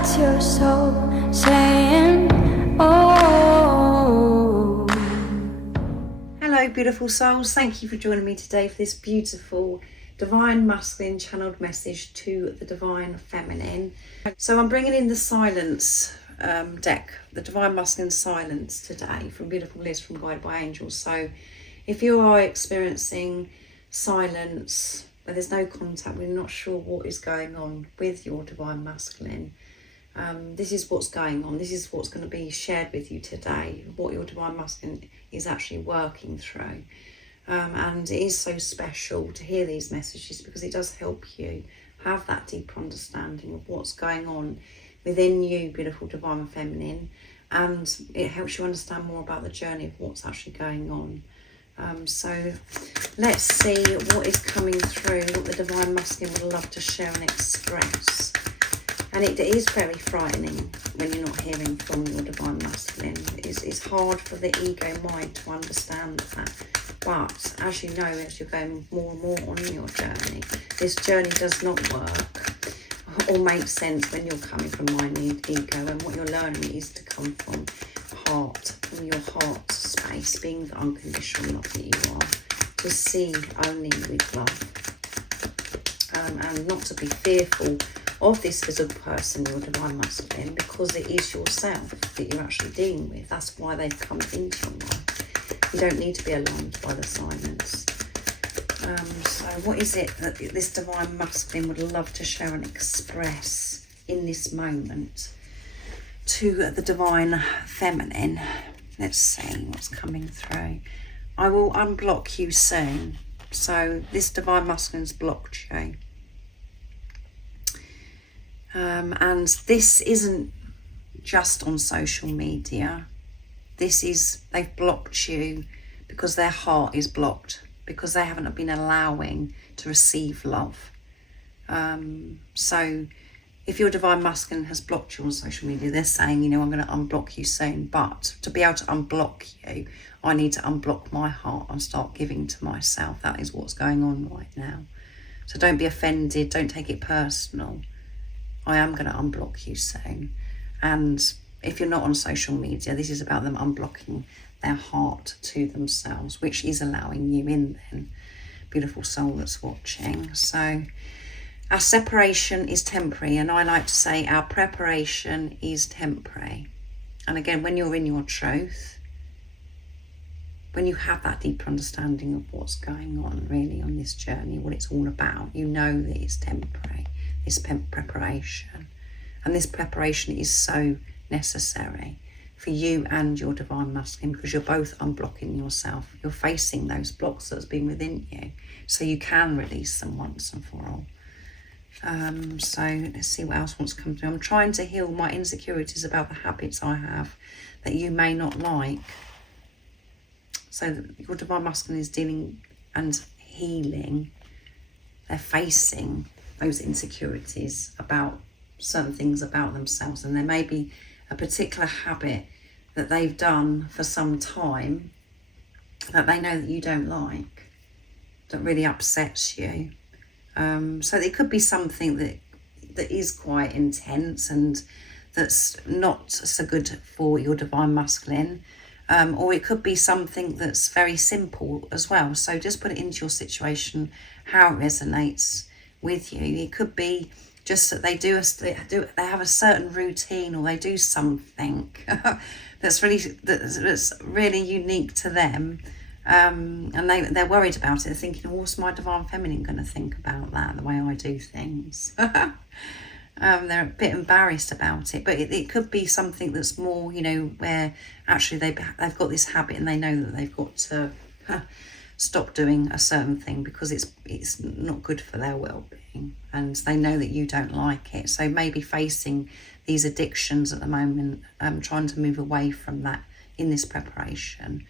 That's your soul saying, oh. Hello beautiful souls, thank you for joining me today for this beautiful divine masculine channeled message to the divine feminine. So I'm bringing in the silence deck, the divine masculine silence today from beautiful Liz from Guided by Angels. So if you are experiencing silence where there's no contact, we're not sure what is going on with your divine masculine, this is what's going on. This is what's going to be shared with you today, what your divine masculine is actually working through. And it is so special to hear these messages because it does help you have that deeper understanding of what's going on within you, beautiful divine feminine, and it helps you understand more about the journey of what's actually going on. So let's see what is coming through, what the divine masculine would love to share and express. And it is very frightening when you're not hearing from your divine masculine. It's hard for the ego mind to understand that. But as you know, as you're going more and more on your journey, this journey does not work or make sense when you're coming from mind and ego. And what you're learning is to come from heart, from your heart space, being the unconditional love that you are, to see only with love. And not to be fearful of this physical person, your divine masculine, because it is yourself that you're actually dealing with. That's why they've come into your life. You don't need to be alarmed by the silence. So what is it that this divine masculine would love to share and express in this moment to the divine feminine? Let's see what's coming through. I will unblock you soon. So this divine masculine's blocked you. And this isn't just on social media. This is, they've blocked you because their heart is blocked, because they haven't been allowing to receive love. So if your divine masculine has blocked you on social media, they're saying, you know, I'm going to unblock you soon. But to be able to unblock you, I need to unblock my heart and start giving to myself. That is what's going on right now. So don't be offended. Don't take it personal. I am going to unblock you soon. And if you're not on social media, this is about them unblocking their heart to themselves, which is allowing you in then, beautiful soul that's watching. So our separation is temporary, and I like to say our preparation is temporary. And again, when you're in your truth, when you have that deeper understanding of what's going on really on this journey, what it's all about, you know that it's temporary, this preparation. And this preparation is so necessary for you and your divine masculine, because you're both unblocking yourself. You're facing those blocks that's been within you, so you can release them once and for all. So let's see what else wants to come through. I'm trying to heal my insecurities about the habits I have that you may not like. So your divine masculine is dealing and healing. They're facing those insecurities about certain things about themselves, and there may be a particular habit that they've done for some time that they know that you don't like, that really upsets you. So it could be something that is quite intense and that's not so good for your divine masculine, or it could be something that's very simple as well. So just put it into your situation, how it resonates with you. It could be just that they have a certain routine, or they do something that's really unique to them, and they're worried about it. They're thinking, oh, what's my divine feminine going to think about that, the way I do things? They're a bit embarrassed about it, but it could be something that's more, you know, where actually they've got this habit and they know that they've got to stop doing a certain thing because it's not good for their well-being, and they know that you don't like it. So maybe facing these addictions at the moment, trying to move away from that in this preparation,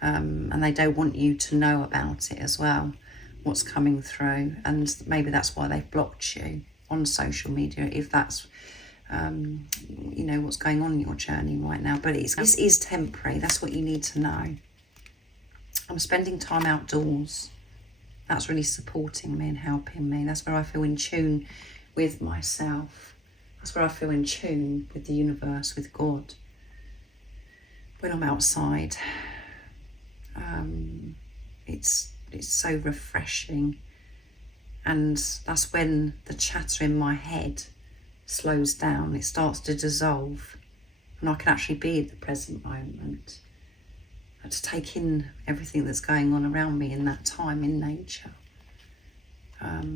and they don't want you to know about it as well, what's coming through. And maybe that's why they've blocked you on social media, if that's you know, what's going on in your journey right now. But this is temporary. That's what you need to know. I'm spending time outdoors. That's really supporting me and helping me. That's where I feel in tune with myself. That's where I feel in tune with the universe, with God. When I'm outside, it's so refreshing, and that's when the chatter in my head slows down. It starts to dissolve, and I can actually be in the present moment, to take in everything that's going on around me in that time in nature.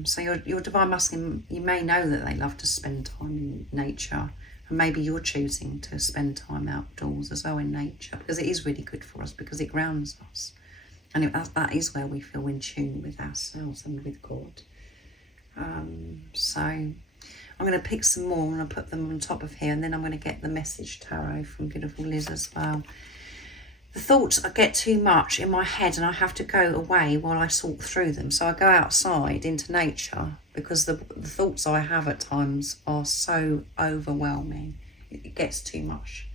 So your divine masculine, you may know that they love to spend time in nature, and maybe you're choosing to spend time outdoors as well in nature, because it is really good for us, because it grounds us, and that is where we feel in tune with ourselves and with God. So I'm going to pick some more. I'm going to put them on top of here, and then I'm going to get the message tarot from beautiful Liz as well. The thoughts get too much in my head, and I have to go away while I sort through them. So I go outside into nature, because the thoughts I have at times are so overwhelming. It gets too much,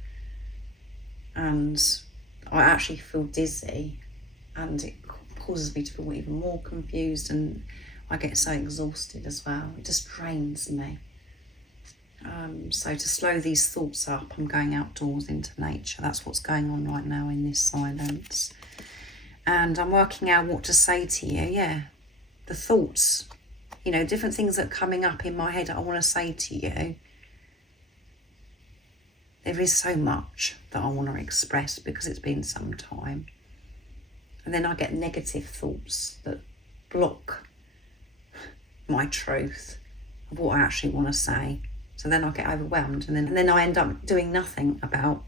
and I actually feel dizzy, and it causes me to feel even more confused, and I get so exhausted as well. It just drains me. So to slow these thoughts up, I'm going outdoors into nature. That's what's going on right now in this silence. And I'm working out what to say to you. Yeah, the thoughts, different things that are coming up in my head that I want to say to you. There is so much that I want to express, because it's been some time. And then I get negative thoughts that block my truth of what I actually want to say. So then I get overwhelmed, and then I end up doing nothing about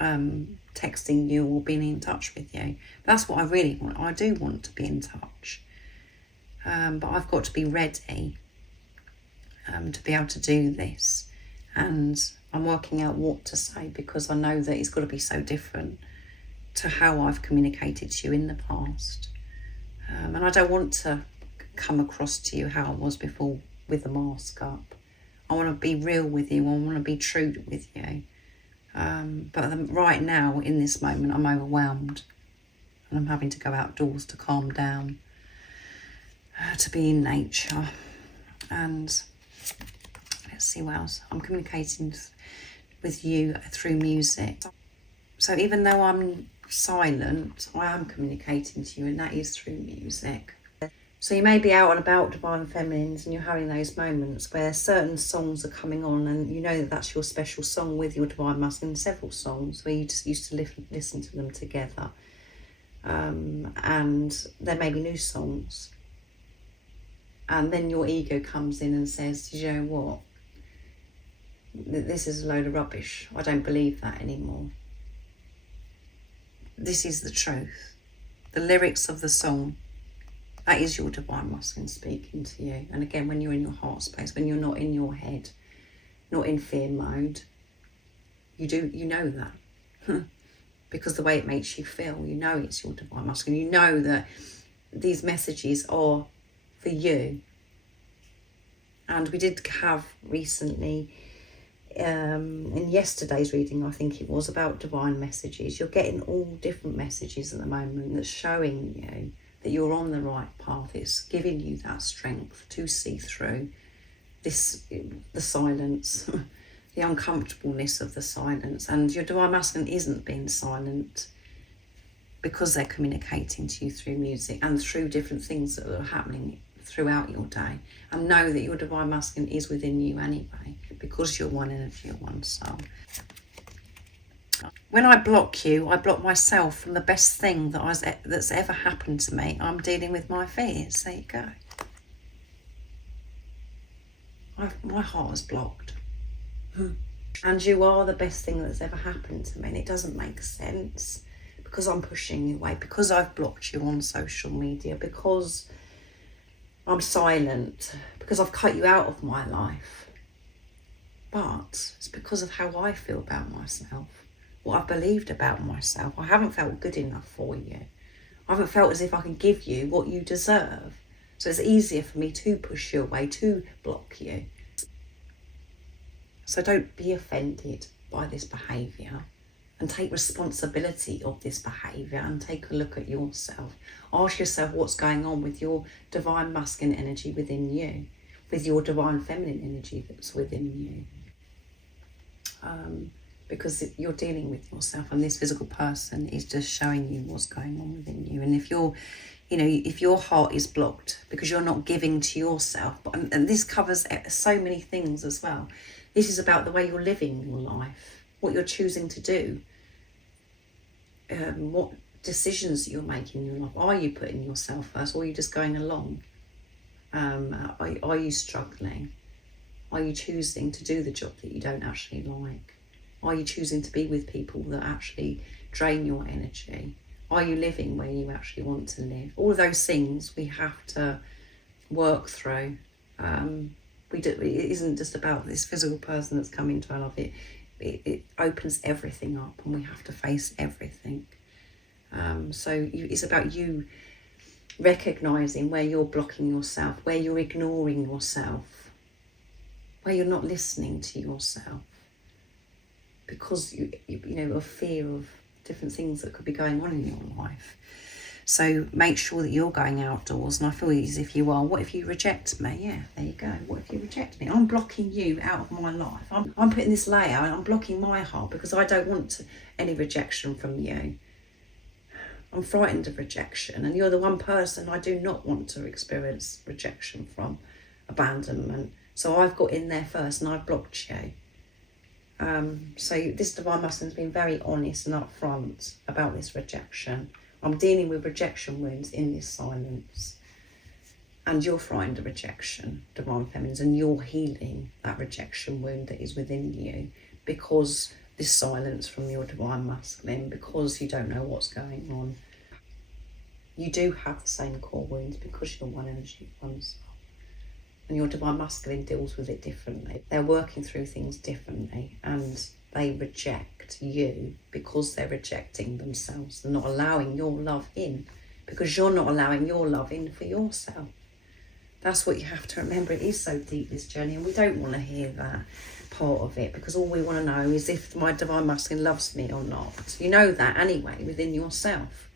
texting you or being in touch with you. That's what I really want. I do want to be in touch, but I've got to be ready to be able to do this. And I'm working out what to say, because I know that it's got to be so different to how I've communicated to you in the past. And I don't want to come across to you how I was before with the mask up. I want to be real with you. I want to be true with you. But right now, in this moment, I'm overwhelmed, and I'm having to go outdoors to calm down, to be in nature. And let's see what else. I'm communicating with you through music. So even though I'm silent, I am communicating to you, and that is through music. So you may be out and about, divine feminines, and you're having those moments where certain songs are coming on, and you know that that's your special song with your divine masculine. Several songs where you just used to listen to them together, and there may be new songs, and then your ego comes in and says, "You know what? This is a load of rubbish. I don't believe that anymore. This is the truth. The lyrics of the song." That is your divine masculine speaking to you. And again, when you're in your heart space, when you're not in your head, not in fear mode, you know that. Because the way it makes you feel, you know it's your divine masculine. You know that these messages are for you. And we did have recently, in yesterday's reading, I think it was, about divine messages. You're getting all different messages at the moment that's showing you that you're on the right path. It's giving you that strength to see through the silence, the uncomfortableness of the silence. And your divine masculine isn't being silent, because they're communicating to you through music and through different things that are happening throughout your day. And know that your divine masculine is within you anyway, because you're one energy, you're one soul. When I block you, I block myself from the best thing that's ever happened to me. I'm dealing with my fears. There you go. My heart is blocked. And you are the best thing that's ever happened to me. And it doesn't make sense, because I'm pushing you away, because I've blocked you on social media, because I'm silent, because I've cut you out of my life. But it's because of how I feel about myself. What I've believed about myself. I haven't felt good enough for you. I haven't felt as if I can give you what you deserve. So it's easier for me to push you away, to block you. So don't be offended by this behaviour, and take responsibility of this behaviour, and take a look at yourself. Ask yourself what's going on with your divine masculine energy within you, with your divine feminine energy that's within you. because you're dealing with yourself, and this physical person is just showing you what's going on within you. And if you're, you know, if your heart is blocked because you're not giving to yourself, and this covers so many things as well. This is about the way you're living your life, what you're choosing to do, what decisions you're making in your life. Are you putting yourself first, or are you just going along? Are you struggling? Are you choosing to do the job that you don't actually like? Are you choosing to be with people that actually drain your energy? Are you living where you actually want to live? All of those things we have to work through. It isn't just about this physical person that's come into our life. It opens everything up, and we have to face everything. It's about you recognising where you're blocking yourself, where you're ignoring yourself, where you're not listening to yourself, because you know, of fear of different things that could be going on in your life. So make sure that you're going outdoors, and I feel as if you are. What if you reject me? Yeah, there you go. What if you reject me? I'm blocking you out of my life. I'm putting this layer, and I'm blocking my heart because I don't want any rejection from you. I'm frightened of rejection, and you're the one person I do not want to experience rejection from, abandonment. So I've got in there first, and I've blocked you. So this divine masculine has been very honest and upfront about this rejection. I'm dealing with rejection wounds in this silence, and you're frightened of rejection, divine feminines, and you're healing that rejection wound that is within you because this silence from your divine masculine, because you don't know what's going on. You do have the same core wounds because you're one energy, one soul. And your divine masculine deals with it differently. They're working through things differently, and they reject you because they're rejecting themselves. They're not allowing your love in because you're not allowing your love in for yourself. That's what you have to remember. It is so deep, this journey, and we don't want to hear that part of it, because all we want to know is if my divine masculine loves me or not. You know that anyway within yourself.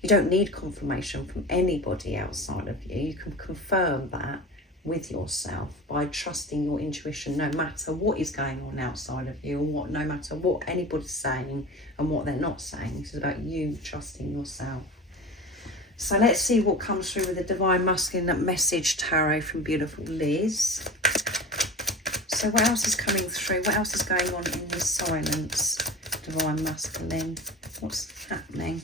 You don't need confirmation from anybody outside of you. You can confirm that with yourself by trusting your intuition, no matter what is going on outside of you, or no matter what anybody's saying and what they're not saying. It's about you trusting yourself. So let's see what comes through with the divine masculine message tarot from beautiful Liz. So what else is coming through? What else is going on in this silence, divine masculine? What's happening?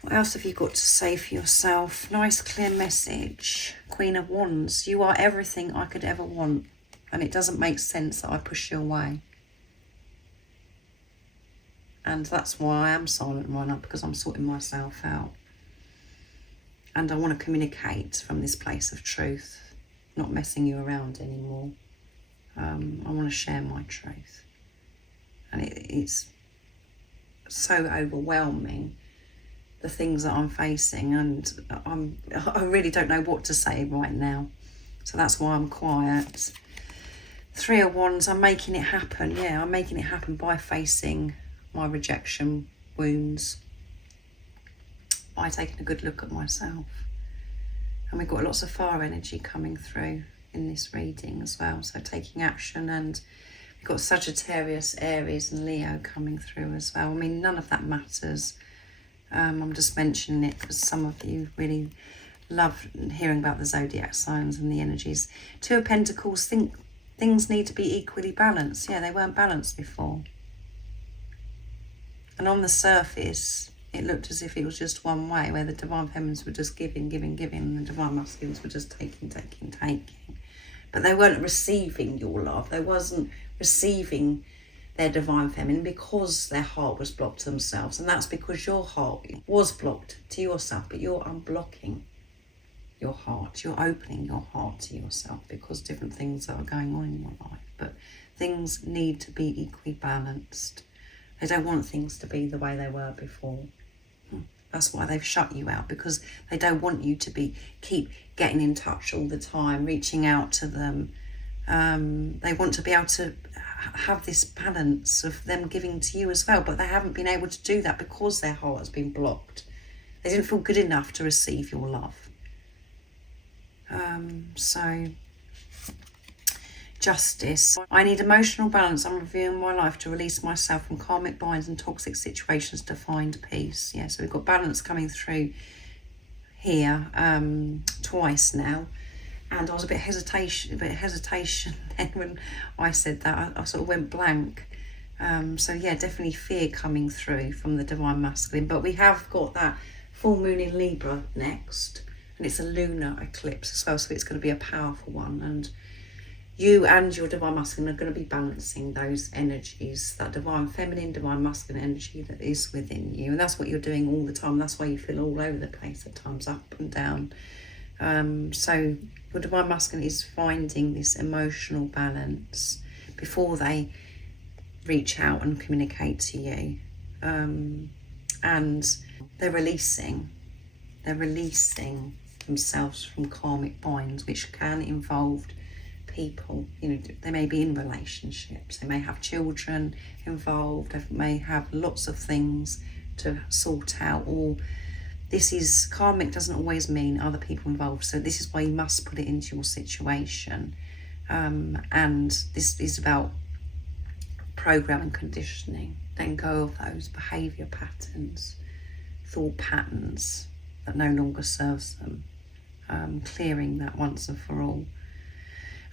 What else have you got to say for yourself? Nice clear message. Queen of Wands. You are everything I could ever want, and it doesn't make sense that I push you away. And that's why I am silent right now, because I'm sorting myself out. And I want to communicate from this place of truth, not messing you around anymore. I want to share my truth. And it's so overwhelming, the things that I'm facing, and I really don't know what to say right now. So that's why I'm quiet. Three of Wands, I'm making it happen. Yeah, I'm making it happen by facing my rejection wounds, by taking a good look at myself. And we've got lots of fire energy coming through in this reading as well. So taking action, and we've got Sagittarius, Aries and Leo coming through as well. I mean, none of that matters. I'm just mentioning it because some of you really love hearing about the zodiac signs and the energies. Two of Pentacles, think things need to be equally balanced. Yeah, they weren't balanced before. And on the surface, it looked as if it was just one way, where the divine feminines were just giving, and the divine masculines were just taking. But they weren't receiving your love. They wasn't receiving their divine feminine because their heart was blocked to themselves. And that's because your heart was blocked to yourself, but you're unblocking your heart. You're opening your heart to yourself because different things are going on in your life. But things need to be equally balanced. They don't want things to be the way they were before. That's why they've shut you out, because they don't want you to keep getting in touch all the time, reaching out to them. They want to be able to have this balance of them giving to you as well, but they haven't been able to do that because their heart has been blocked. They didn't feel good enough to receive your love. So justice. I need emotional balance. I'm reviewing my life to release myself from karmic binds and toxic situations to find peace. Yeah, so we've got balance coming through here twice now. And I was a bit hesitation then when I said that. I sort of went blank. So yeah, definitely fear coming through from the divine masculine. But we have got that full moon in Libra next, and it's a lunar eclipse as well, so it's going to be a powerful one. And you and your divine masculine are going to be balancing those energies, that divine feminine, divine masculine energy that is within you. And that's what you're doing all the time. That's why you feel all over the place at times, up and down. So your divine masculine is finding this emotional balance before they reach out and communicate to you. And they're releasing themselves from karmic binds, which can involve people. You know, they may be in relationships, they may have children involved, they may have lots of things to sort out. Or this is karmic, doesn't always mean other people involved, so this is why you must put it into your situation. And this is about program and conditioning, letting go of those behaviour patterns, thought patterns that no longer serves them, clearing that once and for all.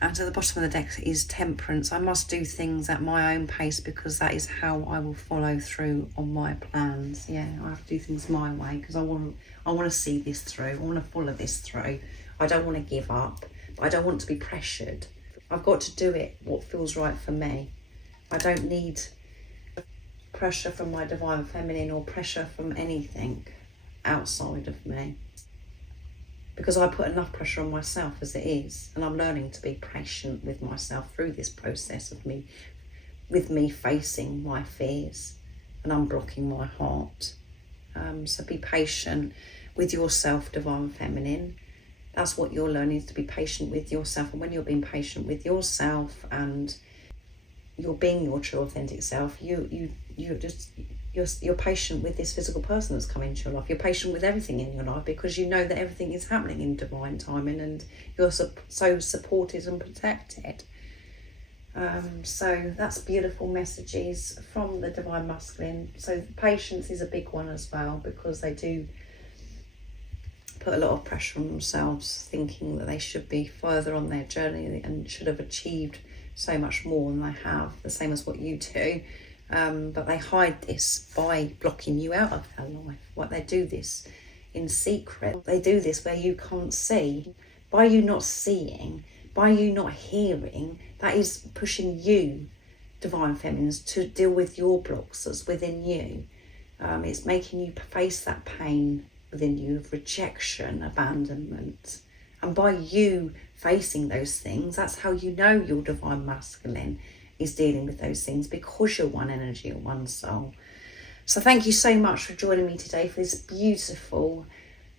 And at the bottom of the deck is temperance. I must do things at my own pace because that is how I will follow through on my plans. Yeah, I have to do things my way because I want to see this through. I want to follow this through. I don't want to give up, but I don't want to be pressured. I've got to do it what feels right for me. I don't need pressure from my divine feminine or pressure from anything outside of me, because I put enough pressure on myself as it is, and I'm learning to be patient with myself through this process of me facing my fears and unblocking my heart. So be patient with yourself, divine feminine. That's what you're learning, is to be patient with yourself. And when you're being patient with yourself and you're being your true authentic self, you're patient with this physical person that's come into your life. You're patient with everything in your life because you know that everything is happening in divine timing and you're so supported and protected. So that's beautiful messages from the divine masculine. So patience is a big one as well, because they do put a lot of pressure on themselves, thinking that they should be further on their journey and should have achieved so much more than they have, the same as what you do. But they hide this by blocking you out of their life. What they do this in secret. They do this where you can't see. By you not seeing, by you not hearing, that is pushing you, divine feminines, to deal with your blocks that's within you. It's making you face that pain within you of rejection, abandonment. And by you facing those things, that's how you know your divine masculine is dealing with those things, because you're one energy or one soul. So thank you so much for joining me today for this beautiful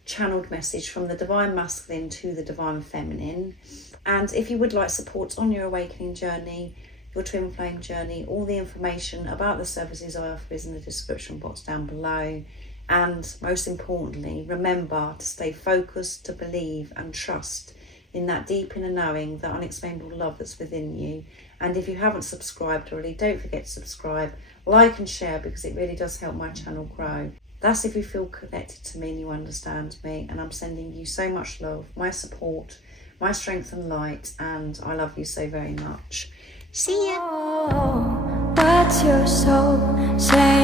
channeled message from the divine masculine to the divine feminine. And if you would like support on your awakening journey, your twin flame journey, all the information about the services I offer is in the description box down below. And most importantly, remember to stay focused, to believe and trust in that deep inner knowing, that unexplainable love that's within you. And if you haven't subscribed already, don't forget to subscribe, like and share, because it really does help my channel grow. That's if you feel connected to me and you understand me. And I'm sending you so much love, my support, my strength and light, and I love you so very much. See ya. Oh, what's your soul saying?